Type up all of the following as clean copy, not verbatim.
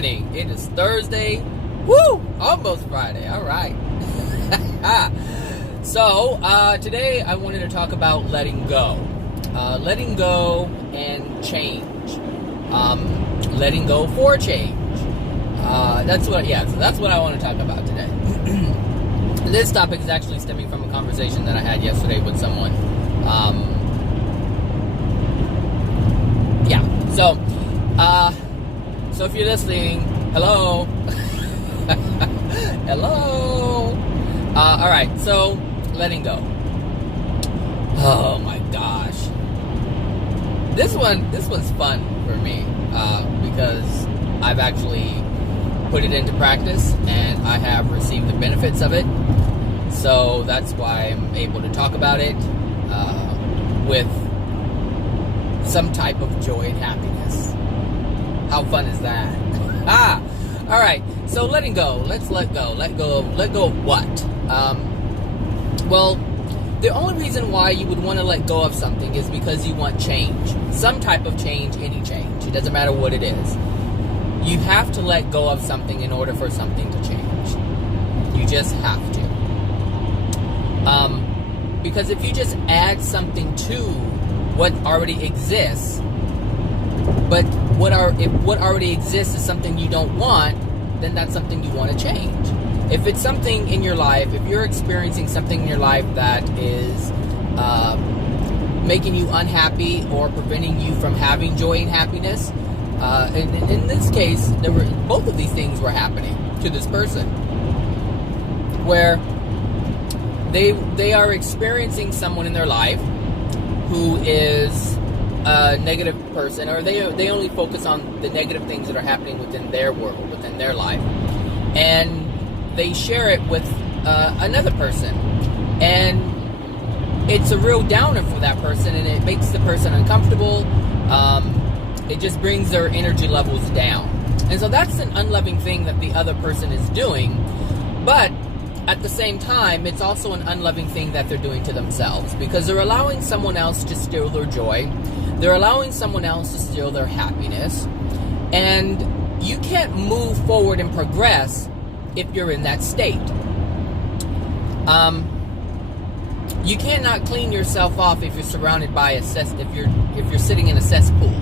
morning. It is Thursday. Woo! Almost Friday. All right. So, today I wanted to talk about letting go. Letting go and change. Letting go for change. That's what I want to talk about today. This topic is actually stemming from a conversation that I had yesterday with someone. So if you're listening, hello. Hello. All right, so letting go. Oh my gosh. This one's fun for me because I've actually put it into practice and I have received the benefits of it. So that's why I'm able to talk about it with some type of joy and happiness. How fun is that? All right. So letting go. Let's let go. Let go of what? Well, the only reason why you would want to let go of something is because you want change. Some type of change, any change. It doesn't matter what it is. You have to let go of something in order for something to change. You just have to. Because if you just add something to what already exists, but if what already exists is something you don't want, then that's something you want to change. If it's something in your life, if you're experiencing something in your life that is making you unhappy or preventing you from having joy and happiness, and in this case, both of these things were happening to this person, where they are experiencing someone in their life who is a negative person, or they only focus on the negative things that are happening within their world, within their life, and they share it with another person, and it's a real downer for that person, and it makes the person uncomfortable. It just brings their energy levels down, and so that's an unloving thing that the other person is doing. But at the same time, it's also an unloving thing that they're doing to themselves, because they're allowing someone else to steal their joy. They're allowing someone else to steal their happiness. And you can't move forward and progress if you're in that state. You cannot clean yourself off if you're surrounded by if you're sitting in a cesspool.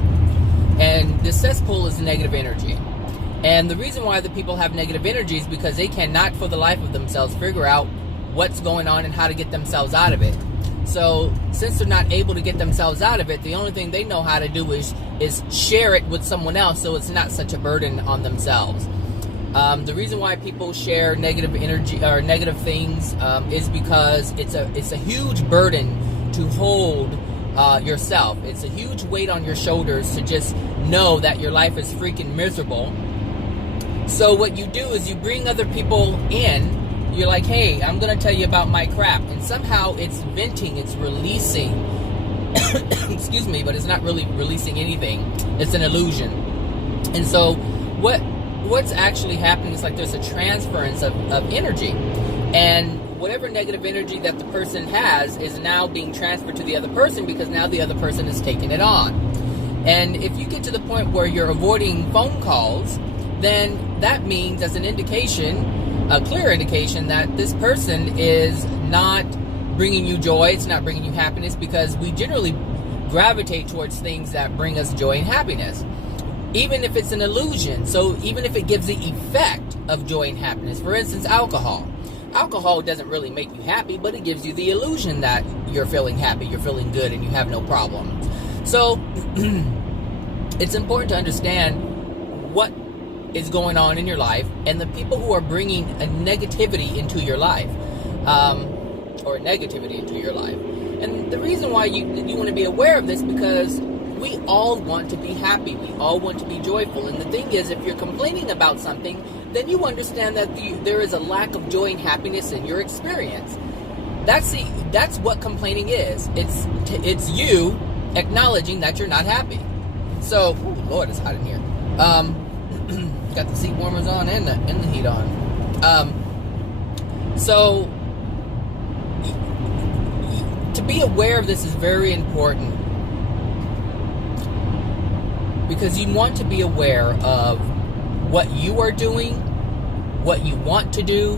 And the cesspool is negative energy. And the reason why the people have negative energy is because they cannot for the life of themselves figure out what's going on and how to get themselves out of it. So since they're not able to get themselves out of it, the only thing they know how to do is share it with someone else, so it's not such a burden on themselves. The reason why people share negative energy or negative things is because it's a huge burden to hold yourself. It's a huge weight on your shoulders to just know that your life is freaking miserable. So what you do is you bring other people in. You're like, hey, I'm going to tell you about my crap. And somehow it's venting, it's releasing. Excuse me, but it's not really releasing anything. It's an illusion. And so what's actually happening is like there's a transference of energy. And whatever negative energy that the person has is now being transferred to the other person, because now the other person is taking it on. And if you get to the point where you're avoiding phone calls, then that means, as an indication, a clear indication, that this person is not bringing you joy, it's not bringing you happiness, because we generally gravitate towards things that bring us joy and happiness, even if it's an illusion. So even if it gives the effect of joy and happiness, for instance, alcohol doesn't really make you happy, but it gives you the illusion that you're feeling happy, you're feeling good, and you have no problems. So it's important to understand what is going on in your life and the people who are bringing a negativity into your life, or negativity into your life. And the reason why you want to be aware of this, because we all want to be happy, we all want to be joyful. And the thing is, if you're complaining about something, then you understand that there is a lack of joy and happiness in your experience. That's what complaining is. It's you acknowledging that you're not happy. So, ooh, Lord, it's hot in here. Got the seat warmers on and the heat on. So to be aware of this is very important, because you want to be aware of what you are doing, what you want to do,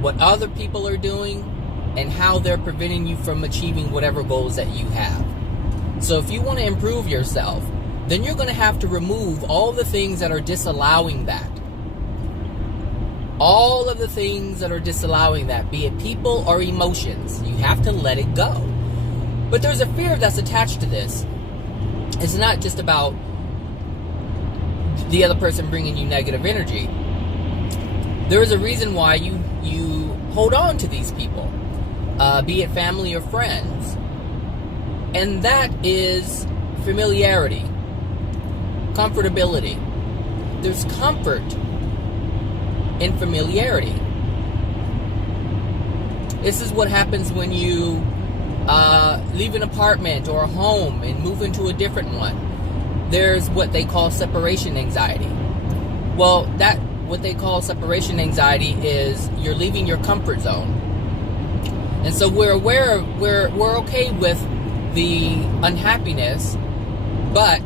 what other people are doing, and how they're preventing you from achieving whatever goals that you have. So if you want to improve yourself, then you're going to have to remove all the things that are disallowing that. All of the things that are disallowing that, be it people or emotions, you have to let it go. But there's a fear that's attached to this. It's not just about the other person bringing you negative energy. There is a reason why you hold on to these people, be it family or friends. And that is familiarity, comfortability. There's comfort in familiarity. This is what happens when you leave an apartment or a home and move into a different one. There's what they call separation anxiety. Well, that what they call separation anxiety is you're leaving your comfort zone. And so we're aware of, we're okay with the unhappiness, but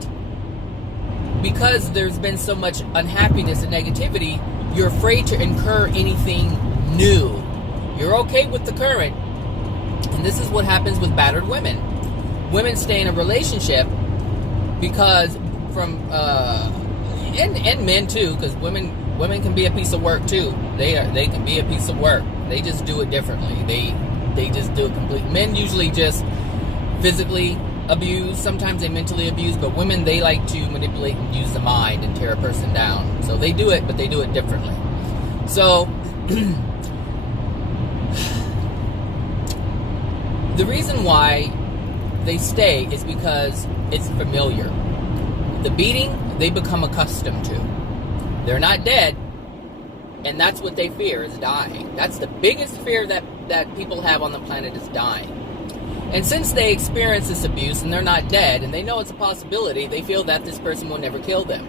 because there's been so much unhappiness and negativity, you're afraid to incur anything new. You're okay with the current. And this is what happens with battered women. Women stay in a relationship because and men too, because women can be a piece of work too. They can be a piece of work. They just do it differently. They just do it completely. Men usually just physically abuse. Sometimes they mentally abuse, but women, they like to manipulate and use the mind and tear a person down. So they do it, but they do it differently. So the reason why they stay is because it's familiar. The beating, they become accustomed to. They're not dead, and that's what they fear, is dying. That's the biggest fear that people have on the planet, is dying. And since they experience this abuse and they're not dead, and they know it's a possibility, they feel that this person will never kill them.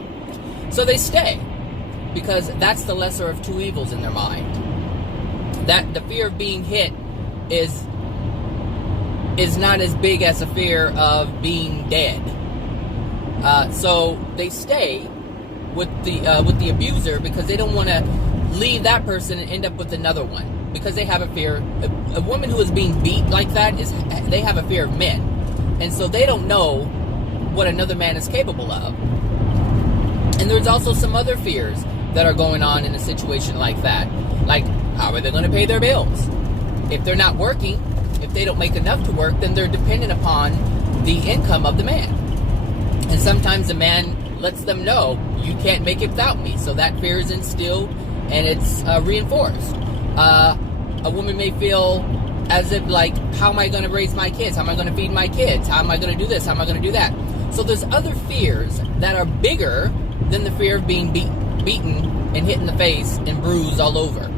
So they stay, because that's the lesser of two evils in their mind. That the fear of being hit is not as big as the fear of being dead. So they stay with the abuser because they don't want to leave that person and end up with another one. Because they have a fear. A woman who is being beat like that, they have a fear of men. And so they don't know what another man is capable of. And there's also some other fears that are going on in a situation like that. Like, how are they going to pay their bills? If they're not working, if they don't make enough to work, then they're dependent upon the income of the man. And sometimes the man lets them know, you can't make it without me. So that fear is instilled and it's reinforced. A woman may feel as if, like, how am I going to raise my kids? How am I going to feed my kids? How am I going to do this? How am I going to do that? So there's other fears that are bigger than the fear of being beaten and hit in the face and bruised all over.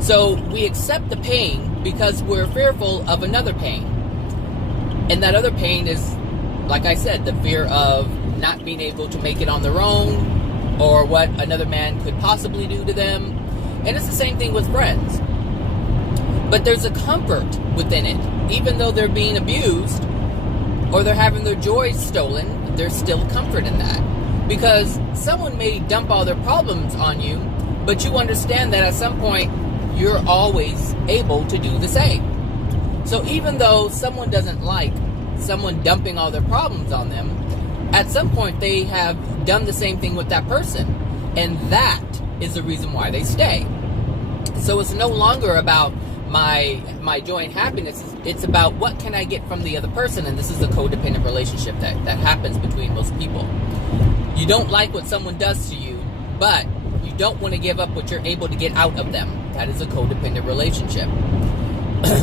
So we accept the pain because we're fearful of another pain. And that other pain is, like I said, the fear of not being able to make it on their own, or what another man could possibly do to them. And it's the same thing with friends. But there's a comfort within it. Even though they're being abused or they're having their joy stolen, there's still comfort in that. Because someone may dump all their problems on you, but you understand that at some point you're always able to do the same. So even though someone doesn't like someone dumping all their problems on them, at some point they have done the same thing with that person. And that is the reason why they stay. So it's no longer about my joy and happiness. It's about what can I get from the other person. And this is a codependent relationship that happens between most people. You don't like what someone does to you, but you don't want to give up what you're able to get out of them. That is a codependent relationship.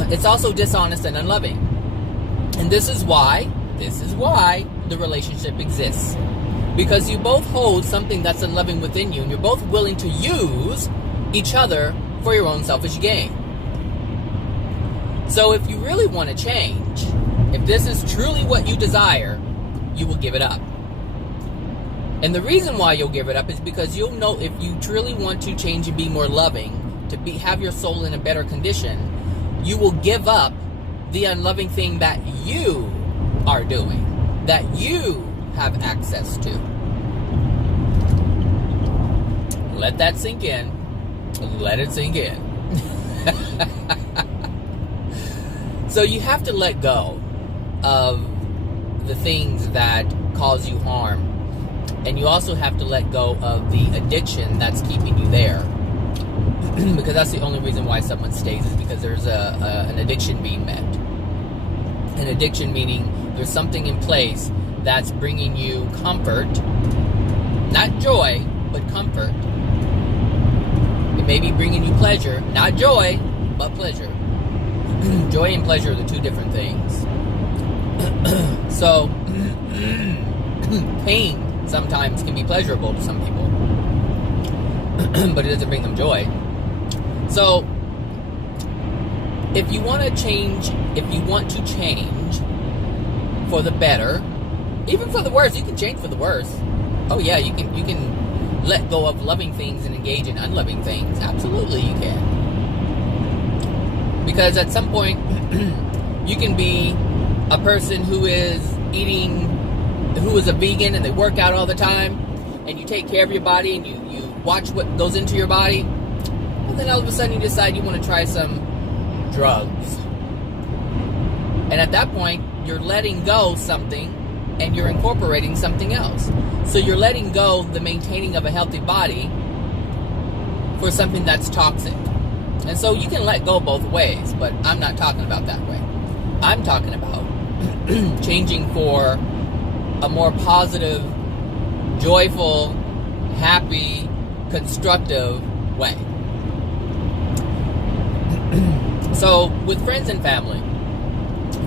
It's also dishonest and unloving. And this is why the relationship exists. Because you both hold something that's unloving within you, and you're both willing to use each other for your own selfish gain. So if you really want to change, if this is truly what you desire, you will give it up. And the reason why you'll give it up is because you'll know, if you truly want to change and be more loving, to have your soul in a better condition, you will give up the unloving thing that you are doing, that you have access to. Let that sink in. Let it sink in. So you have to let go of the things that cause you harm. And you also have to let go of the addiction that's keeping you there. Because that's the only reason why someone stays, is because there's an addiction being met. An addiction meaning there's something in place that's bringing you comfort, not joy, but comfort. It may be bringing you pleasure, not joy, but pleasure. Joy and pleasure are the two different things. So, pain sometimes can be pleasurable to some people, but it doesn't bring them joy. So, if you want to change for the better, even for the worse, you can change for the worse. Oh yeah, you can let go of loving things and engage in unloving things. Absolutely you can. Because at some point, you can be a person who is a vegan and they work out all the time, and you take care of your body and you watch what goes into your body, and then all of a sudden you decide you want to try some drugs. And at that point, you're letting go something and you're incorporating something else. So you're letting go the maintaining of a healthy body for something that's toxic. And so you can let go both ways, but I'm not talking about that way. I'm talking about changing for a more positive, joyful, happy, constructive way. So with friends and family,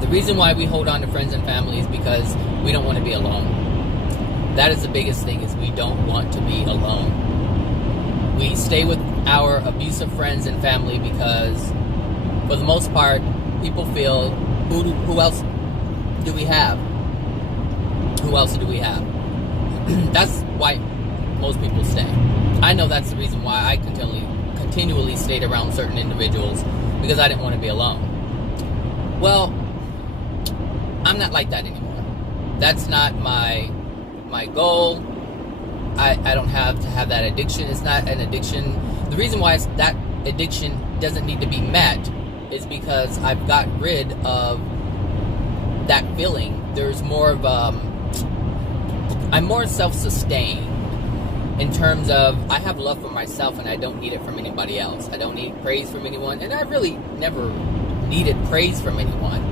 the reason why we hold on to friends and family is because we don't want to be alone. That is the biggest thing, is we don't want to be alone. We stay with our abusive friends and family because, for the most part, people feel, who else do we have? Who else do we have? That's why most people stay. I know that's the reason why I continually stayed around certain individuals, because I didn't want to be alone. Well, I'm not like that anymore. That's not my goal. I don't have to have that addiction. It's not an addiction. The reason why that addiction doesn't need to be met is because I've got rid of that feeling. There's more of I'm more self-sustained in terms of I have love for myself and I don't need it from anybody else. I don't need praise from anyone, and I really never needed praise from anyone.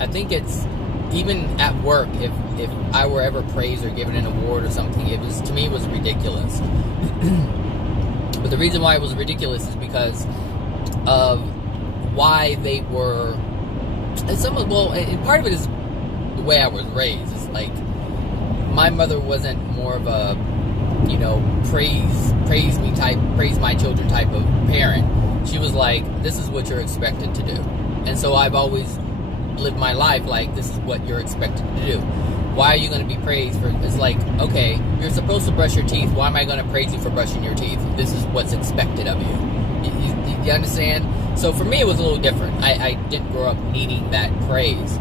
I think it's even at work, if I were ever praised or given an award or something, it was ridiculous. But the reason why it was ridiculous is because of why they were, and part of it is the way I was raised. It's like my mother wasn't more of a, praise me type, praise my children type of parent. She was like, this is what you're expected to do. And so I've always lived my life like, this is what you're expected to do. Why are you going to be praised for? It's like, okay, you're supposed to brush your teeth. Why am I going to praise you for brushing your teeth? This is what's expected of you. You understand? So for me, it was a little different. I didn't grow up needing that praise.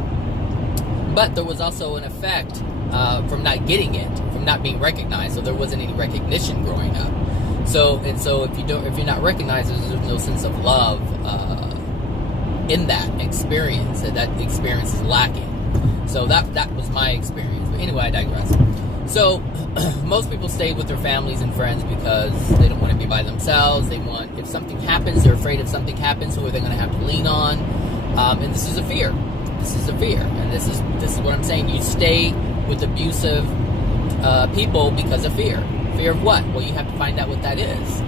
But there was also an effect from not getting it, from not being recognized. So there wasn't any recognition growing up. So if you're not recognized, there's no sense of love in that experience. That experience is lacking. So that was my experience. But anyway, I digress. So most people stay with their families and friends because they don't want to be by themselves. If something happens, they're afraid if something happens, who are they going to have to lean on? And this is a fear. This is a fear. And this is what I'm saying. You stay with abusive people because of fear. Fear of what? Well, you have to find out what that is.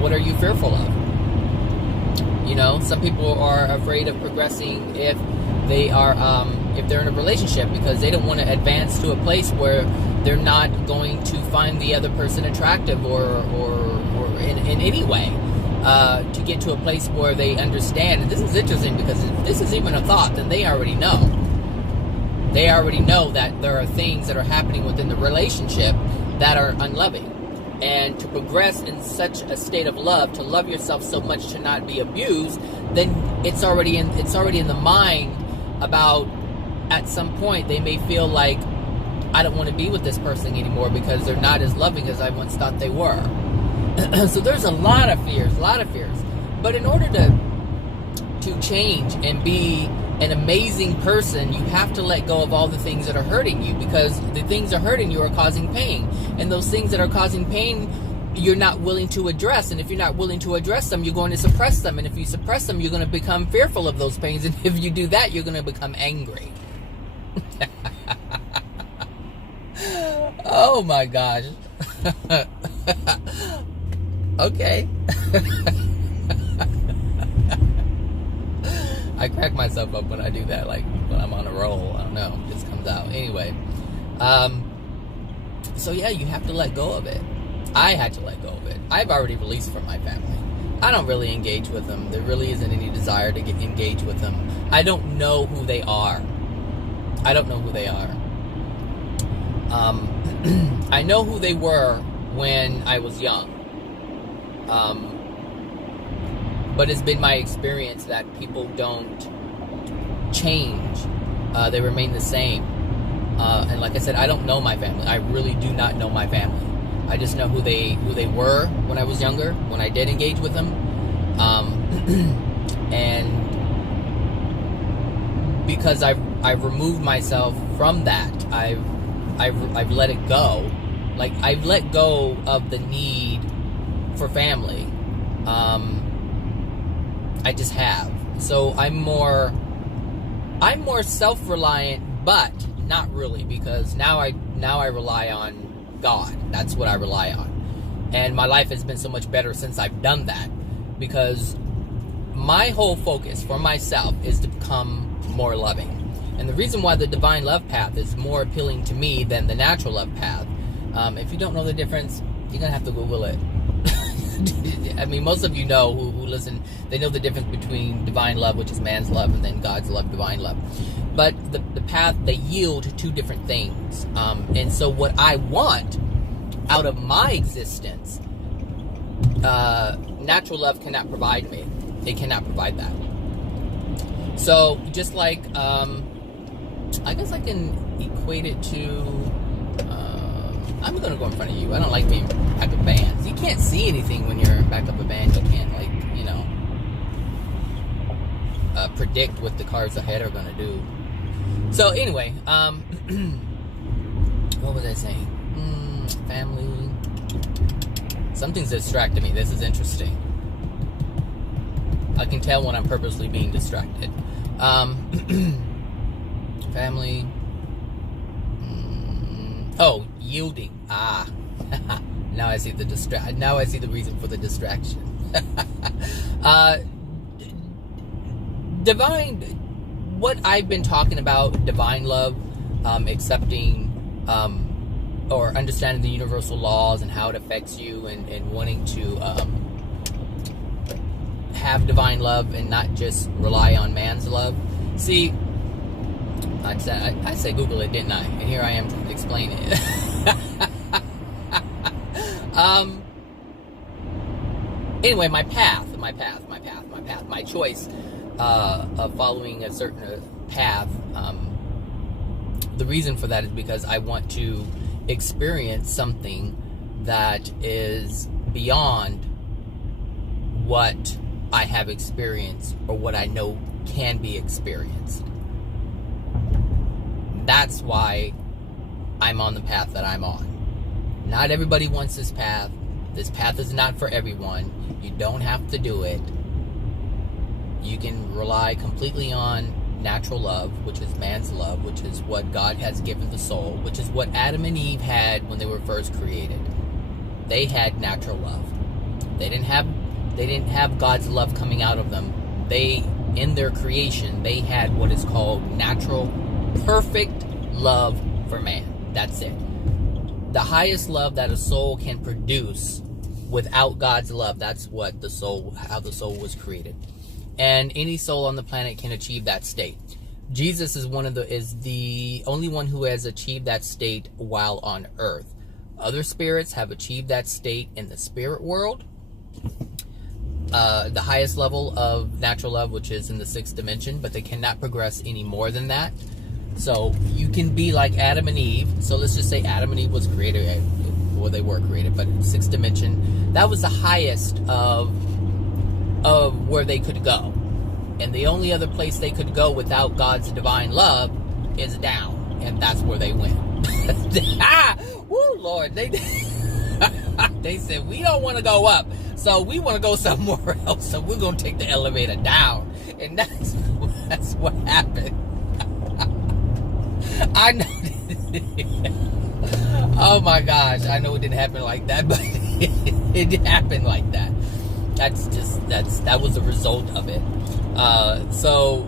What are you fearful of? Some people are afraid of progressing if they are, if they're in a relationship, because they don't want to advance to a place where they're not going to find the other person attractive or in any way, to get to a place where they understand. And this is interesting, because if this is even a thought, then they already know. They already know that there are things that are happening within the relationship that are unloving. And to progress in such a state of love, to love yourself so much to not be abused, then it's already in the mind about, at some point they may feel like I don't want to be with this person anymore because they're not as loving as I once thought they were. So there's a lot of fears. But in order to change and be an amazing person, you have to let go of all the things that are hurting you, because the things that are hurting you are causing pain. And those things that are causing pain, you're not willing to address. And if you're not willing to address them, you're going to suppress them. And if you suppress them, you're going to become fearful of those pains. And if you do that, you're going to become angry. Oh my gosh. Okay. I crack myself up when I do that, like when I'm on a roll. I don't know, it just comes out. Anyway, so yeah, you have to let go of it. I had to let go of it. I've already released from my family. I don't really engage with them. There really isn't any desire to get engaged with them. I don't know who they are. I don't know who they are. I know who they were when I was young. But it's been my experience that people don't change. They remain the same. And like I said, I don't know my family. I really do not know my family. I just know who they were when I was younger, when I did engage with them. And because I've removed myself from that, I've let it go. Like, I've let go of the need for family. I just have. So I'm more self-reliant, but not really, because now I rely on God. That's what I rely on. And my life has been so much better since I've done that, because my whole focus for myself is to become more loving. And the reason why the divine love path is more appealing to me than the natural love path, if you don't know the difference, you're going to have to Google it. I mean, most of you know who listen, they know the difference between divine love, which is man's love, and then God's love, divine love. But the path, they yield two different things. And so what I want out of my existence, natural love cannot provide me. It cannot provide that. So just like, I guess I can equate it to, I'm going to go in front of you. I don't like being back of bands. You can't see anything when you're back of a band. You can't, like, you know, predict what the cars ahead are going to do. So anyway, what was I saying? Family. Something's distracting me. This is interesting. I can tell when I'm purposely being distracted. Family. Oh, yielding. Now I see the Now I see the reason for the distraction. Divine. What I've been talking about, divine love, accepting, or understanding the universal laws and how it affects you, and wanting to have divine love and not just rely on man's love. See, I say Google it, didn't I? And here I am explaining it. Anyway, my choice of following a certain path. The reason for that is because I want to experience something that is beyond what I have experienced or what I know can be experienced. That's why I'm on the path that I'm on. Not everybody wants this path. This path is not for everyone. You don't have to do it. You can rely completely on natural love, which is man's love, which is what God has given the soul, which is what Adam and Eve had when they were first created. They had natural love. They didn't have God's love coming out of them. In their creation, they had what is called natural, perfect love for man. That's it. The highest love that a soul can produce without God's love. That's what how the soul was created. And any soul on the planet can achieve that state. Jesus is the only one who has achieved that state while on earth. Other spirits have achieved that state in the spirit world. The highest level of natural love, which is in the 6th dimension, but they cannot progress any more than that. So you can be like Adam and Eve. So let's just say Adam and Eve was created, well, they were created, but in 6th dimension, that was the highest of where they could go. And the only other place they could go without God's divine love is down. And that's where they went. Woo, Lord. They said, we don't want to go up. So we want to go somewhere else. So we're going to take the elevator down. And that's what happened. I know. Oh my gosh. I know it didn't happen like that, but it did happen like that. That was the result of it. So,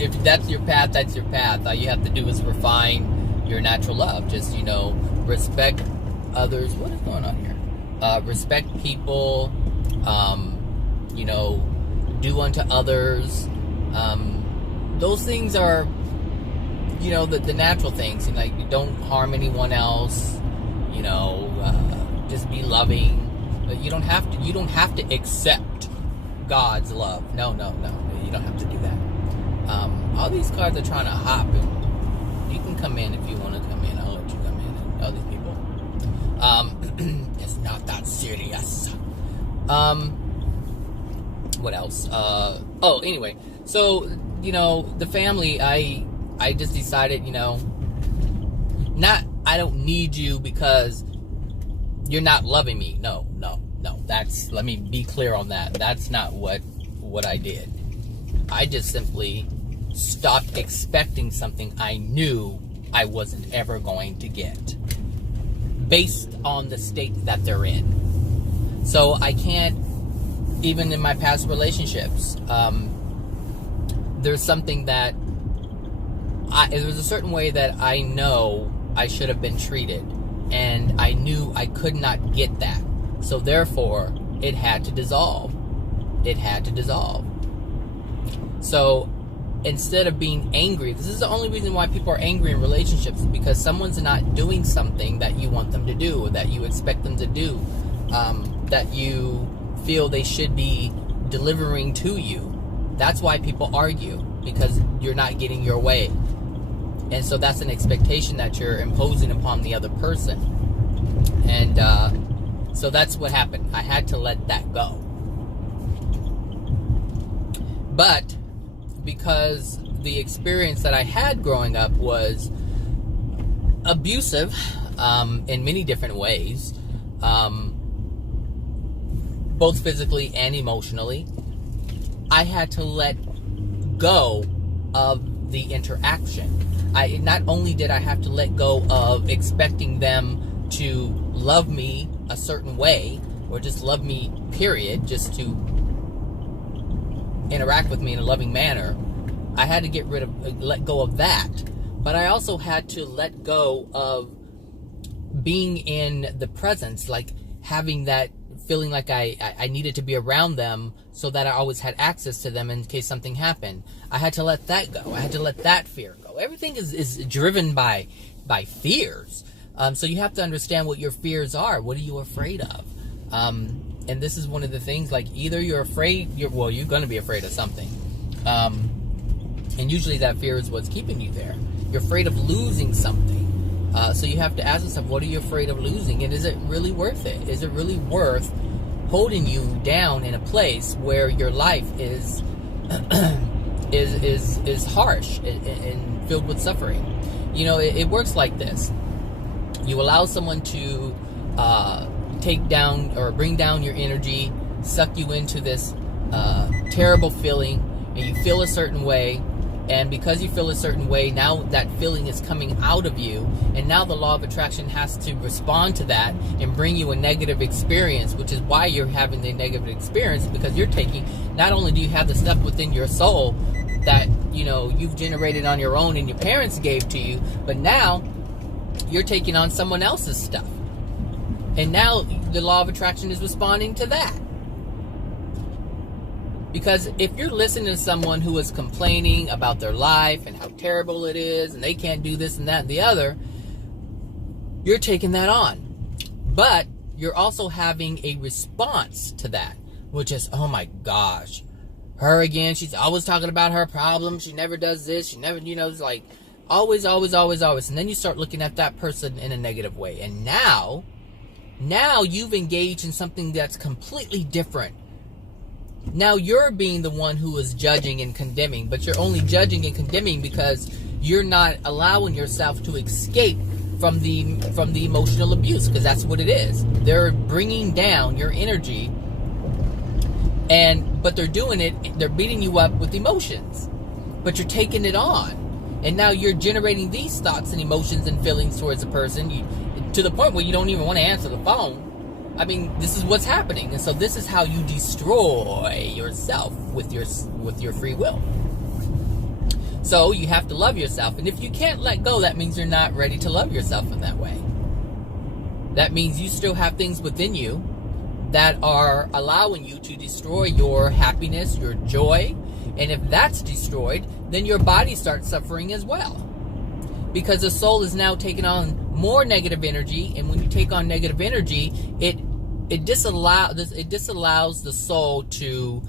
if that's your path, that's your path. All you have to do is refine your natural love. Just, respect others. What is going on here? Respect people, do unto others. Those things are, the natural things. Like, you don't harm anyone else, just be loving. But you don't have to accept God's love. No, you don't have to do that. All these cards are trying to hop, and you can come in if you want to come in. I'll let you come in. All these people. It's not that serious. What else? Anyway. So, the family, I just decided, I don't need you because you're not loving me. No. Let me be clear on that. That's not what I did. I just simply stopped expecting something I knew I wasn't ever going to get, based on the state that they're in. So I can't, even in my past relationships, there's something that there's a certain way that I know I should have been treated, and I knew I could not get that. So therefore, it had to dissolve. So instead of being angry, this is the only reason why people are angry in relationships, because someone's not doing something that you want them to do, or that you expect them to do, that you feel they should be delivering to you. That's why people argue, because you're not getting your way. And so that's an expectation that you're imposing upon the other person. And so that's what happened. I had to let that go. But because the experience that I had growing up was abusive in many different ways, both physically and emotionally, I had to let go of the interaction. Not only did I have to let go of expecting them to love me a certain way, or just love me, period, just to interact with me in a loving manner. I had to let go of that. But I also had to let go of being in the presence, like having that feeling like I needed to be around them so that I always had access to them in case something happened. I had to let that go. I had to let that fear go. Everything is driven by fears. So you have to understand what your fears are. What are you afraid of? And this is one of the things, like, either you're afraid, you're going to be afraid of something. And usually that fear is what's keeping you there. You're afraid of losing something. So you have to ask yourself, what are you afraid of losing? And is it really worth it? Is it really worth holding you down in a place where your life is harsh and filled with suffering? It works like this. You allow someone to take down or bring down your energy, suck you into this terrible feeling, and you feel a certain way. And because you feel a certain way, now that feeling is coming out of you, and now the law of attraction has to respond to that and bring you a negative experience, which is why you're having the negative experience, because you're taking, not only do you have the stuff within your soul that you've generated on your own and your parents gave to you, but now you're taking on someone else's stuff. And now the law of attraction is responding to that. Because if you're listening to someone who is complaining about their life and how terrible it is, and they can't do this and that and the other, you're taking that on. But you're also having a response to that, which is, oh my gosh, her again. She's always talking about her problems. She never does this. She never, it's like always. And then you start looking at that person in a negative way. And now you've engaged in something that's completely different. Now you're being the one who is judging and condemning, but you're only judging and condemning because you're not allowing yourself to escape from the emotional abuse, because that's what it is. They're bringing down your energy, but they're doing it, they're beating you up with emotions, but you're taking it on, and now you're generating these thoughts and emotions and feelings towards a person, to the point where you don't even want to answer the phone. I mean, this is what's happening. And so this is how you destroy yourself with your free will. So you have to love yourself. And if you can't let go, that means you're not ready to love yourself in that way. That means you still have things within you that are allowing you to destroy your happiness, your joy. And if that's destroyed, then your body starts suffering as well. Because the soul is now taking on more negative energy, and when you take on negative energy, it disallows the soul to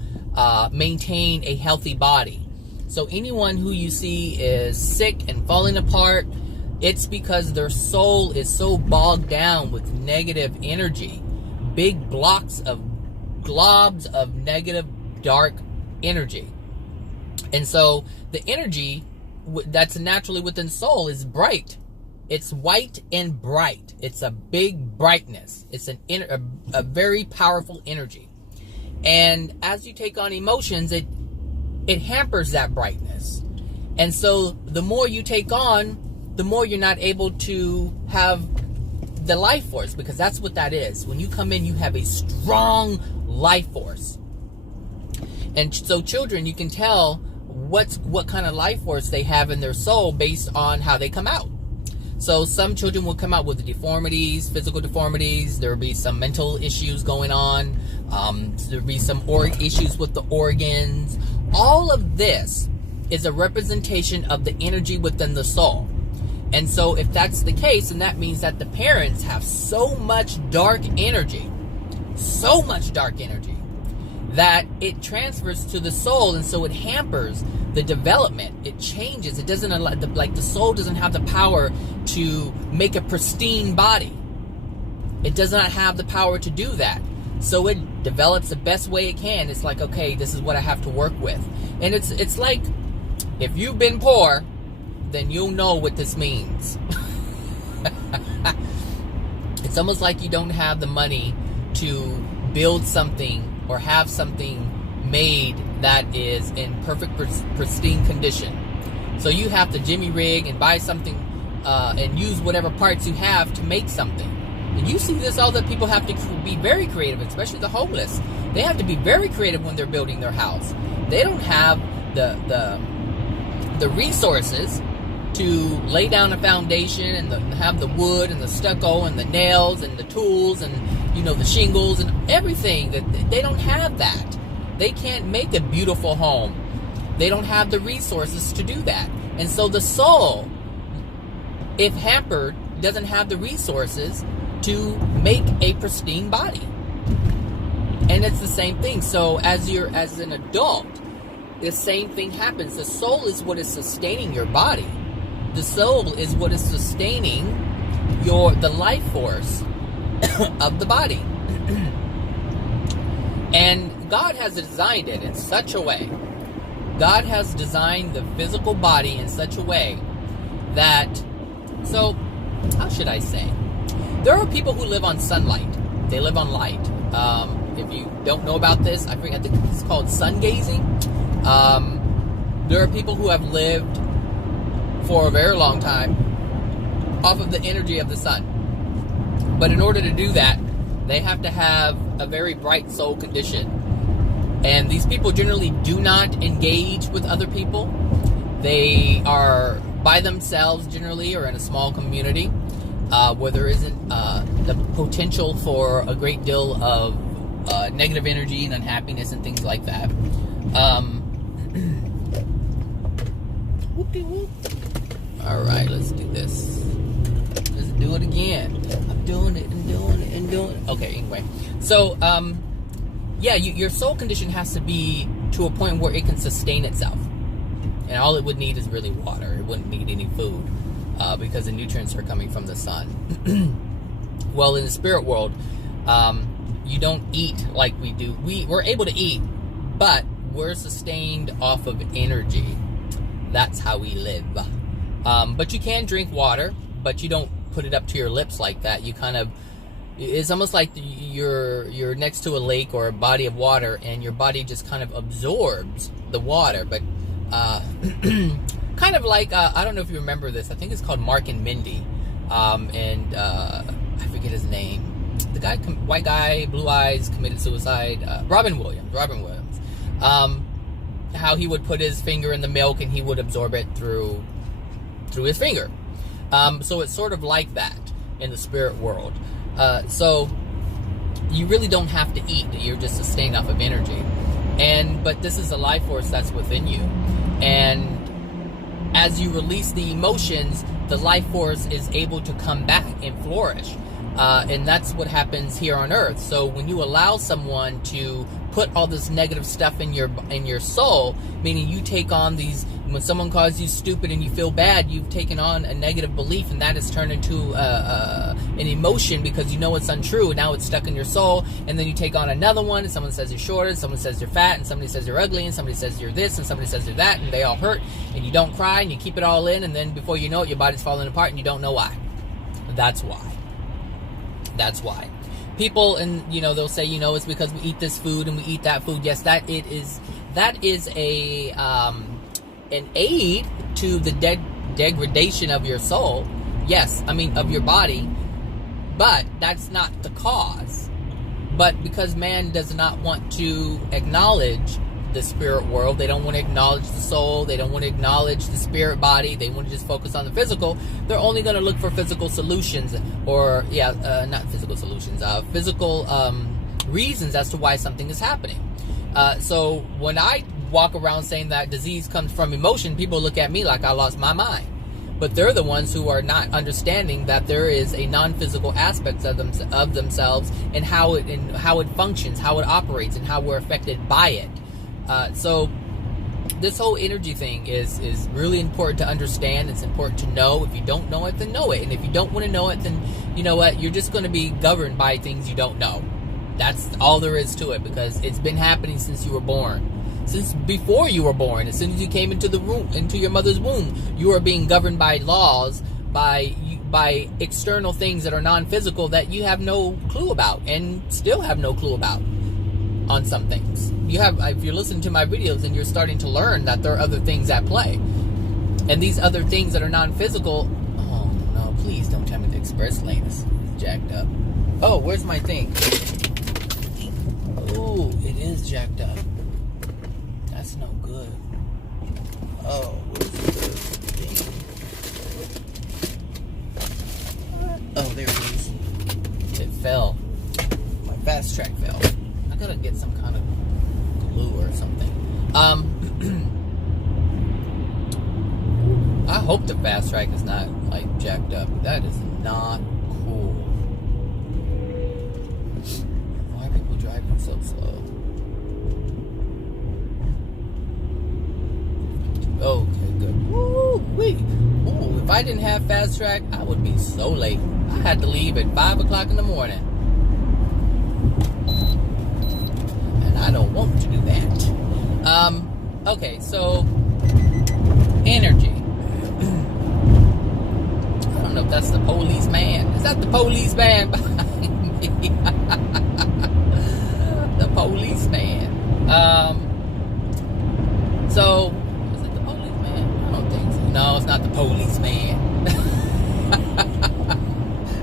maintain a healthy body. So anyone who you see is sick and falling apart, it's because their soul is so bogged down with negative energy, big globs of negative dark energy. And so the energy that's naturally within soul is bright. It's white and bright. It's a big brightness. It's a very powerful energy. And as you take on emotions, it hampers that brightness. And so the more you take on, the more you're not able to have the life force, because that's what that is. When you come in, you have a strong life force. And so children, you can tell what kind of life force they have in their soul based on how they come out. So some children will come out with deformities, physical deformities. There will be some mental issues going on. There will be some issues with the organs. All of this is a representation of the energy within the soul. And so if that's the case, then that means that the parents have so much dark energy, that it transfers to the soul, and so it hampers the development. It changes. It doesn't allow, the soul doesn't have the power to make a pristine body. It does not have the power to do that. So it develops the best way it can. It's like, okay, this is what I have to work with. And it's like, if you've been poor, then you'll know what this means. It's almost like you don't have the money to build something or have something made that is in perfect pristine condition. So you have to jimmy rig and buy something and use whatever parts you have to make something. And you see this, all the people have to be very creative, especially the homeless. They have to be very creative when they're building their house. They don't have the resources to lay down a foundation and have the wood and the stucco and the nails and the tools and the shingles and everything. That they don't have that. They can't make a beautiful home. They don't have the resources to do that. And so the soul, if hampered, doesn't have the resources to make a pristine body. And it's the same thing. So as an adult, the same thing happens. The soul is what is sustaining your body. The soul is what is sustaining the life force of the body. And God has designed it in such a way. God has designed the physical body in such a way that, so how should I say? There are people who live on sunlight. They live on light. If you don't know about this, I think it's called sun gazing. There are people who have lived for a very long time off of the energy of the sun. But in order to do that, they have to have a very bright soul condition. And these people generally do not engage with other people. They are by themselves generally, or in a small community where there isn't the potential for a great deal of negative energy and unhappiness and things like that. Whoop-de-whoop. All right, let's do this. Let's do it again. I'm doing it and doing it and doing it. Okay, anyway. So, yeah, your soul condition has to be to a point where it can sustain itself. And all it would need is really water. It wouldn't need any food because the nutrients are coming from the sun. Well, in the spirit world, you don't eat like we do. We're able to eat, but we're sustained off of energy. That's how we live. But you can drink water, but you don't put it up to your lips like that. You kind of, it's almost like you're next to a lake or a body of water, and your body just kind of absorbs the water. But kind of like, I don't know if you remember this. I think it's called Mark and Mindy. And I forget his name. The guy, white guy, blue eyes, committed suicide. Robin Williams. How he would put his finger in the milk and he would absorb it through his finger. So it's sort of like that in the spirit world. So you really don't have to eat. You're just sustained off of energy. But this is a life force that's within you. And as you release the emotions, the life force is able to come back and flourish. And that's what happens here on Earth. So when you allow someone to put all this negative stuff in your soul, meaning you take on these, when someone calls you stupid and you feel bad, you've taken on a negative belief, and that has turned into an emotion because you know it's untrue, and now it's stuck in your soul. And then you take on another one, and someone says you're short, and someone says you're fat, and somebody says you're ugly, and somebody says you're this, and somebody says you're that, and they all hurt, and you don't cry, and you keep it all in, and then before you know it, your body's falling apart, and you don't know why. That's why. People, and they'll say, it's because we eat this food and we eat that food. Yes, that is a an aid to the degradation of your soul. Yes, of your body, but that's not the cause. But because man does not want to acknowledge the spirit world, they don't want to acknowledge the soul, they don't want to acknowledge the spirit body, they want to just focus on the physical, they're only going to look for physical solutions, or not physical solutions, physical reasons as to why something is happening. So when I walk around saying that disease comes from emotion, people look at me like I lost my mind. But they're the ones who are not understanding that there is a non-physical aspect of themselves, and how it functions, how it operates, and how we're affected by it. So this whole energy thing is really important to understand. It's important to know. If you don't know it, then know it. And if you don't want to know it, then you know what? You're just going to be governed by things you don't know. That's all there is to it, because it's been happening since you were born. Since before you were born, as soon as you came into your mother's womb, you are being governed by laws, by external things that are non-physical that you have no clue about, and still have no clue about on some things. If you're listening to my videos, and you're starting to learn that there are other things at play. And these other things that are non-physical, oh no, please don't tell me the express lane is jacked up. Oh, where's my thing? Oh, it is jacked up. That's no good. Oh, where's the thing? Oh, there it is. It fell. My fast track fell. I gotta get some kind of glue or something. I hope the fast track is not jacked up. That is not cool. Why are people driving so slow? Okay, good. Woo-wee. Ooh, if I didn't have fast track, I would be so late. I had to leave at 5 o'clock in the morning. And I don't want to do that. Okay, so energy. I don't know if that's the policeman. Is that the policeman behind me? The policeman. So no, it's not the policeman.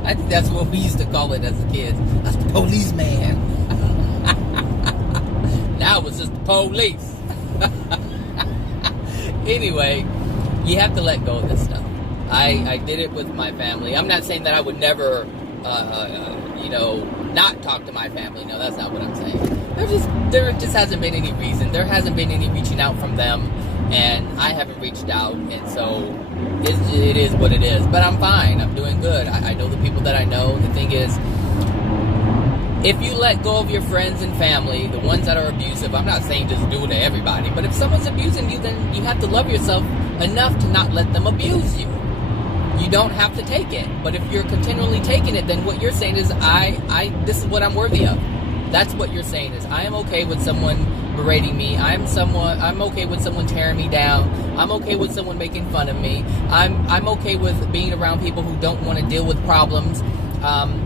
I think that's what we used to call it as kids. That's the policeman. Now it's just the police. Anyway, you have to let go of this stuff. I did it with my family. I'm not saying that I would never, not talk to my family. No, that's not what I'm saying. There just hasn't been any reason. There hasn't been any reaching out from them. And I haven't reached out, and so it is what it is. But I'm fine. I'm doing good. I know the people that I know. The thing is, if you let go of your friends and family, the ones that are abusive, I'm not saying just do it to everybody, but if someone's abusing you, then you have to love yourself enough to not let them abuse you. You don't have to take it. But if you're continually taking it, then what you're saying is, this is what I'm worthy of. That's what you're saying is, I am okay with someone berating me. I'm okay with someone tearing me down. I'm okay with someone making fun of me. I'm okay with being around people who don't want to deal with problems.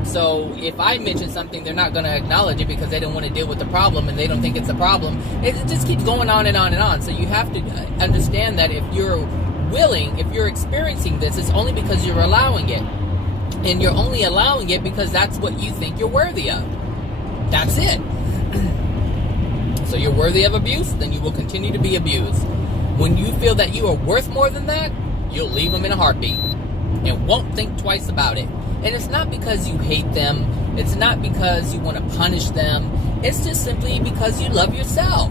So if I mention something, they're not going to acknowledge it because they don't want to deal with the problem and they don't think it's a problem. It just keeps going on and on and on. So you have to understand that if you're experiencing this, it's only because you're allowing it. And you're only allowing it because that's what you think you're worthy of. That's it. So you're worthy of abuse, then you will continue to be abused. When you feel that you are worth more than that, you'll leave them in a heartbeat and won't think twice about it. And it's not because you hate them. It's not because you want to punish them. It's just simply because you love yourself.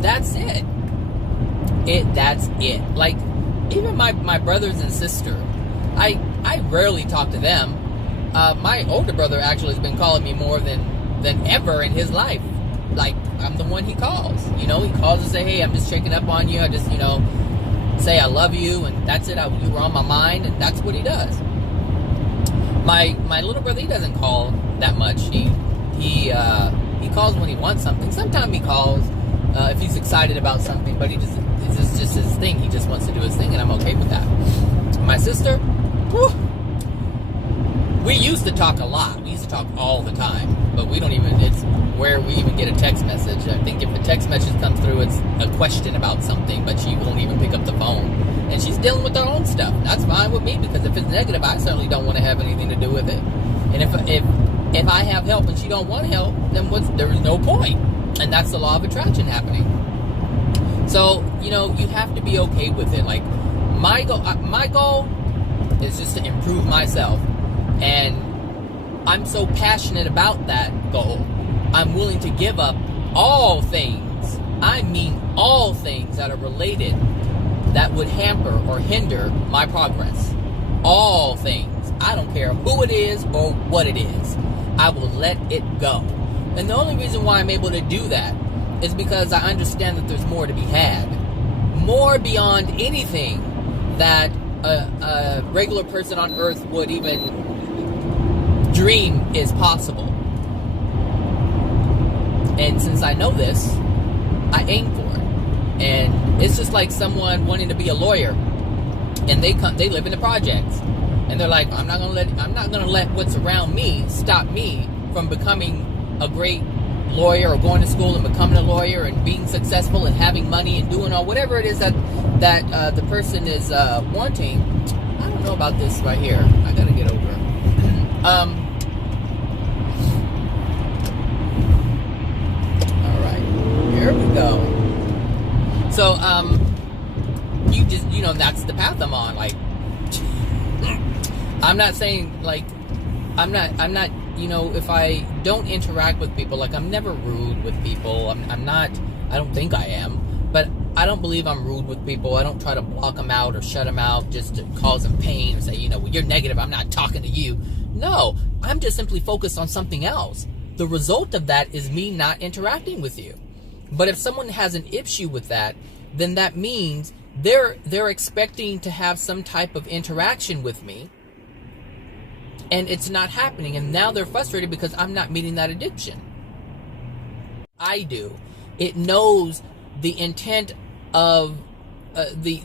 That's it. That's it. Like, even my brothers and sister, I rarely talk to them. My older brother actually has been calling me more than ever in his life. Like, I'm the one he calls. He calls and say, hey, I'm just checking up on you. I just, say I love you, and that's it. You were on my mind, and that's what he does. My little brother, he doesn't call that much. He calls when he wants something. Sometimes he calls if he's excited about something, but it's just his thing. He just wants to do his thing, and I'm okay with that. My sister, we used to talk a lot. We used to talk all the time, but it's where we even get a text message. I think if a text message comes through, it's a question about something, but she won't even pick up the phone. And she's dealing with her own stuff. That's fine with me, because if it's negative, I certainly don't want to have anything to do with it. And if I have help and she don't want help, then there is no point. And that's the law of attraction happening. So, you have to be okay with it. Like, my goal is just to improve myself. And I'm so passionate about that goal, I'm willing to give up all things, I mean all things that are related that would hamper or hinder my progress. All things. I don't care who it is or what it is. I will let it go. And the only reason why I'm able to do that is because I understand that there's more to be had. More beyond anything that a regular person on Earth would even dream is possible. And since I know this, I aim for it. And it's just like someone wanting to be a lawyer, and they live in the projects, and they're like, I'm not gonna let what's around me stop me from becoming a great lawyer, or going to school and becoming a lawyer and being successful and having money and doing all whatever it is that the person is wanting. I don't know about this right here. I gotta get over it. All right, here we go. So, you just, that's the path I'm on. Like, I'm not saying, like, I'm not, if I don't interact with people, like, I'm never rude with people. I'm not, I don't think I am, but I don't believe I'm rude with people. I don't try to block them out or shut them out just to cause them pain or say, well, you're negative, I'm not talking to you. No, I'm just simply focused on something else. The result of that is me not interacting with you. But if someone has an issue with that, then that means they're expecting to have some type of interaction with me, and it's not happening, and now they're frustrated because I'm not meeting that addiction. I do. It knows the intent of the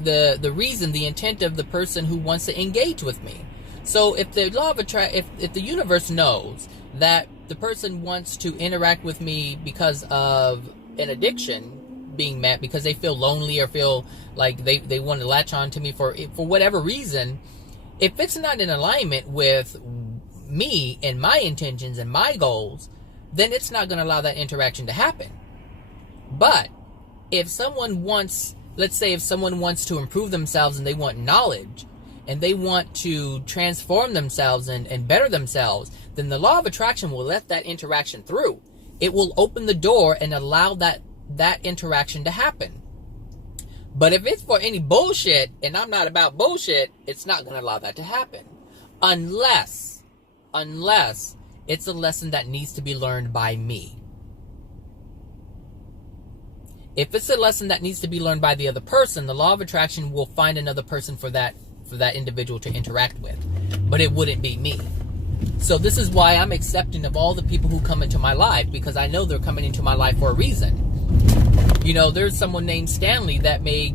intent of the person who wants to engage with me. So if the law of if the universe knows that the person wants to interact with me because of an addiction being met, because they feel lonely or feel like they want to latch on to me for whatever reason, if it's not in alignment with me and my intentions and my goals, then it's not going to allow that interaction to happen. But if someone wants, let's say if someone wants to improve themselves and they want knowledge and they want to transform themselves and better themselves, then the law of attraction will let that interaction through. It will open the door and allow that interaction to happen. But if it's for any bullshit, and I'm not about bullshit, it's not going to allow that to happen. Unless It's a lesson that needs to be learned by me. If it's a lesson that needs to be learned by the other person, the law of attraction will find another person for that individual to interact with. But it wouldn't be me. So this is why I'm accepting of all the people who come into my life, because I know they're coming into my life for a reason. You know, there's someone named Stanley that may,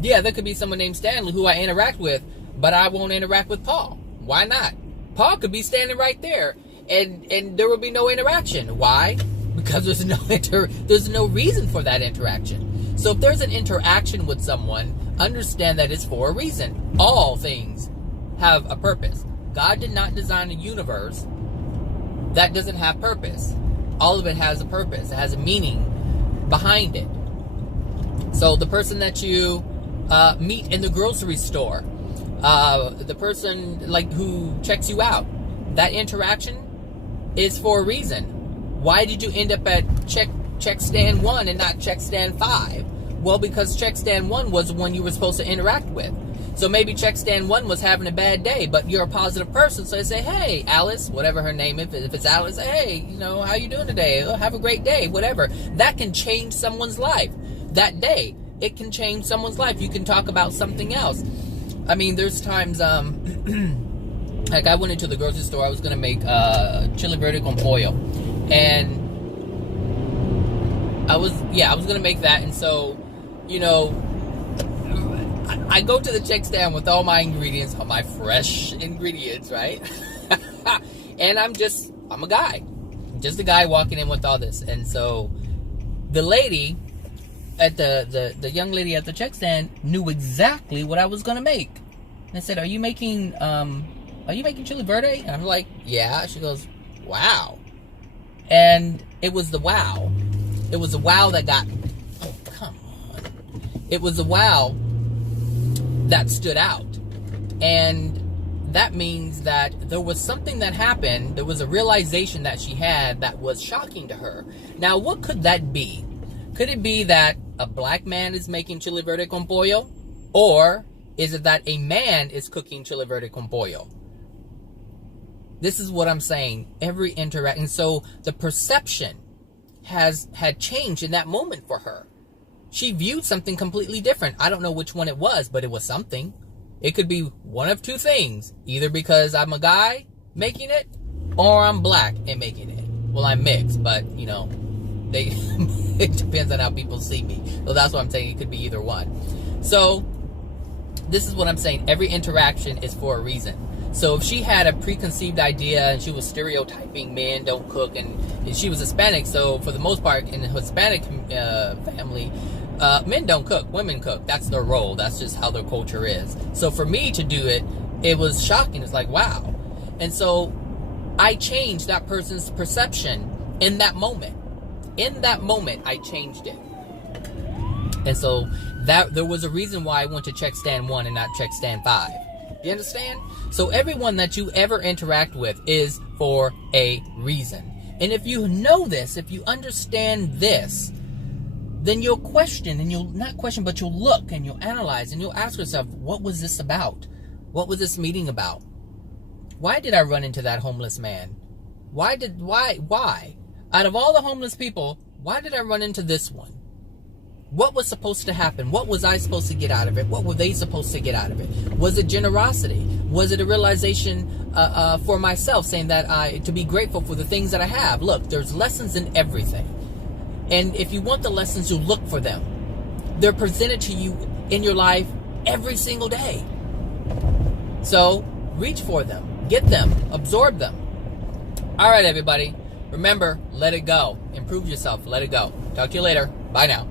there could be someone named Stanley who I interact with, but I won't interact with Paul. Why not? Paul could be standing right there, and there will be no interaction. Why? Because there's no reason for that interaction. So if there's an interaction with someone, understand that it's for a reason. All things have a purpose. God did not design a universe that doesn't have purpose. All of it has a purpose. It has a meaning behind it. So the person that you meet in the grocery store, the person who checks you out, that interaction is for a reason. Why did you end up at check stand 1 and not check stand 5? Well, because check stand 1 was the one you were supposed to interact with. So maybe check stand 1 was having a bad day, but you're a positive person. So they say, hey, Alice, whatever her name is, if it's Alice, hey, how you doing today? Oh, have a great day, whatever. That can change someone's life. That day, it can change someone's life. You can talk about something else. I mean, there's times, like I went into the grocery store, I was going to make chili verde con pollo. And I was going to make that. And so, I go to the check stand with all my ingredients, all my fresh ingredients, right? And I'm a guy. Just a guy walking in with all this. And so the lady at the young lady at the check stand knew exactly what I was going to make. And I said, are you making chili verde? And I'm like, yeah. She goes, wow. And it was the wow. It was the wow that got, oh, come on. It was the wow that stood out. And that means that there was something that happened. There was a realization that she had that was shocking to her. Now, what could that be? Could it be that a black man is making chili verde con pollo? Or is it that a man is cooking chili verde con pollo? This is what I'm saying. Every interaction. So the perception had changed in that moment for her. She viewed something completely different. I don't know which one it was, but it was something. It could be one of two things. Either because I'm a guy making it, or I'm black and making it. Well, I'm mixed, but, it depends on how people see me. So that's what I'm saying. It could be either one. So this is what I'm saying. Every interaction is for a reason. So if she had a preconceived idea and she was stereotyping men don't cook, and she was Hispanic, so for the most part in the Hispanic family, men don't cook, women cook. That's their role. That's just how their culture is. So for me to do it, it was shocking. It's like, wow. And so I changed that person's perception in that moment. In that moment, I changed it. And so that there was a reason why I went to check stand 1 and not check stand 5. You understand? So everyone that you ever interact with is for a reason. And if you know this, if you understand this, then you'll question, and you'll not question, but you'll look and you'll analyze and you'll ask yourself, what was this about? What was this meeting about? Why did I run into that homeless man? Why? Out of all the homeless people, why did I run into this one? What was supposed to happen? What was I supposed to get out of it? What were they supposed to get out of it? Was it generosity? Was it a realization for myself, saying that to be grateful for the things that I have? Look, there's lessons in everything. And if you want the lessons, you look for them. They're presented to you in your life every single day. So reach for them, get them, absorb them. All right, everybody. Remember, let it go. Improve yourself. Let it go. Talk to you later. Bye now.